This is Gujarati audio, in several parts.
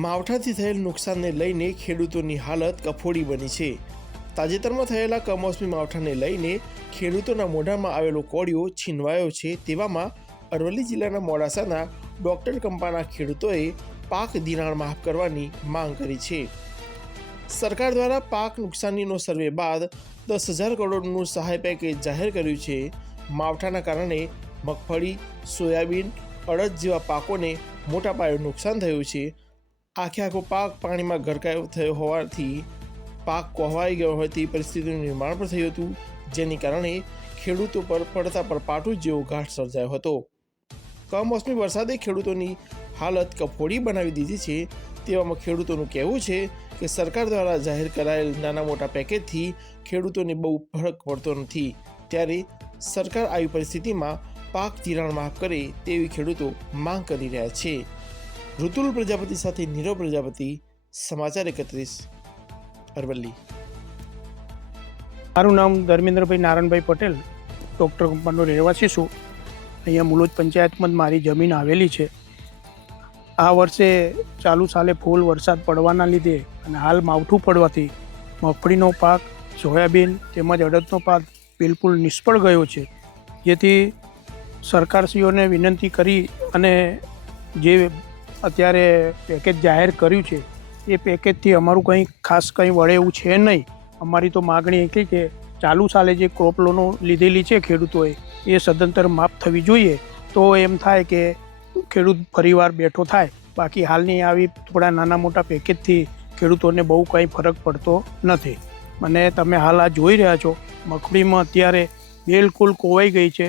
માવઠાથી થયેલ નુકસાનને લઈને ખેડૂતોની હાલત કફોડી બની છે તાજેતરમાં થયેલા કમોસમી માવઠાને લઈને ખેડૂતોના મોઢામાં આવેલો કોળિયો છીનવાયો છે તેવામાં અરવલ્લી જિલ્લાના મોડાસાના ડોક્ટર કંપાના ખેડૂતોએ પાક ધિરાણ માફ કરવાની માંગ કરી છે સરકાર દ્વારા પાક નુકસાનીનો સર્વે બાદ દસ હજાર કરોડનું સહાય પેકેજ જાહેર કર્યું છે માવઠાના કારણે મગફળી સોયાબીન અડદ જેવા પાકોને મોટા પાયે નુકસાન થયું છે આખે આખો પાક પાણીમાં ગરકાવ થયો હોવાથી પાક કોહવાઈ ગયો હોય તે પરિસ્થિતિનું નિર્માણ પણ થયું હતું જેને કારણે ખેડૂતો પર પડતા પર પાટું જેવો ઘાટ સર્જાયો હતો કમોસમી વરસાદે ખેડૂતોની હાલત કફોડી બનાવી દીધી છે તેવામાં ખેડૂતોનું કહેવું છે કે સરકાર દ્વારા જાહેર કરાયેલ નાના મોટા પેકેજથી ખેડૂતોને બહુ ફરક પડતો નથી ત્યારે સરકાર આવી પરિસ્થિતિમાં પાક ધિરાણ માફ કરે તેવી ખેડૂતો માંગ કરી રહ્યા છે ઋતુલ પ્રજાપતિ સાથે નીરવ પ્રજાપતિ સમાચાર એકત્રીસ અરવલ્લી મારું નામ ધર્મેન્દ્રભાઈ નારાયણભાઈ પટેલ ડૉક્ટર કંપનનો રહેવાસી છું અહીંયા મુલોજ પંચાયતમાં મારી જમીન આવેલી છે આ વર્ષે ચાલુ સાલે ફૂલ વરસાદ પડવાના લીધે અને હાલ માવઠું પડવાથી મગફળીનો પાક સોયાબીન તેમજ અડદનો પાક બિલકુલ નિષ્ફળ ગયો છે જેથી સરકારશ્રીઓને વિનંતી કરી અને જે અત્યારે પેકેજ જાહેર કર્યું છે એ પેકેજથી અમારું કંઈ ખાસ કંઈ વળે એવું છે નહીં અમારી તો માગણી એટલી કે ચાલુ સાલે જે ક્રોપ લોનો લીધેલી છે ખેડૂતોએ એ સદંતર માફ થવી જોઈએ તો એમ થાય કે ખેડૂત ફરીવાર બેઠો થાય બાકી હાલની આવી થોડા નાના મોટા પેકેજથી ખેડૂતોને બહુ કંઈ ફરક પડતો નથી અને તમે હાલ આ જોઈ રહ્યા છો મગફળીમાં અત્યારે બિલકુલ કોવાઈ ગઈ છે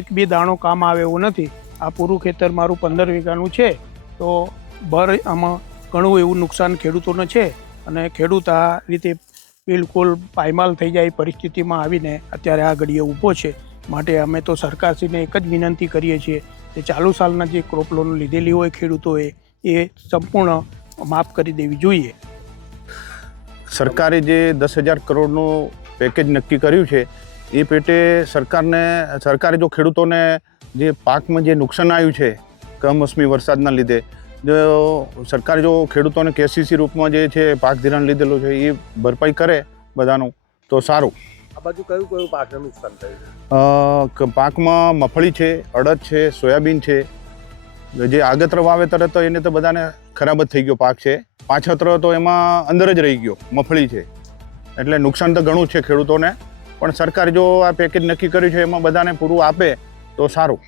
એક બી દાણો કામ આવે એવું નથી આ પૂરું ખેતર મારું પંદર વીઘાનું છે તો બર આમાં ઘણું એવું નુકસાન ખેડૂતોને છે અને ખેડૂત આ રીતે બિલકુલ પાયમાલ થઈ જાય પરિસ્થિતિમાં આવીને અત્યારે આ ઘડીએ ઊભો છે માટે અમે તો સરકારશ્રીને એક જ વિનંતી કરીએ છીએ કે ચાલુ સાલના જે ક્રોપ લોન લીધેલી હોય ખેડૂતોએ એ સંપૂર્ણ માફ કરી દેવી જોઈએ સરકારે જે દસ હજાર કરોડનું પેકેજ નક્કી કર્યું છે એ પેટે સરકારને સરકારે જો ખેડૂતોને જે પાકમાં જે નુકસાન આવ્યું છે કમોસમી વરસાદના લીધે જો સરકાર જો ખેડૂતોને કેસીસી રૂપમાં જે છે પાક ધિરાણ લીધેલું છે એ ભરપાઈ કરે બધાનું તો સારું આ બાજુ કયું કયું પાકને નુકસાન થયું પાકમાં મફળી છે અડદ છે સોયાબીન છે જે આગત્ર વાવેતર હતો એને તો બધાને ખરાબ જ થઈ ગયો પાક છે પાછત્ર તો એમાં અંદર જ રહી ગયો મફળી છે એટલે નુકસાન તો ઘણું છે ખેડૂતોને પણ સરકાર જો આ પેકેજ નક્કી કર્યું છે એમાં બધાને પૂરું આપે તો સારું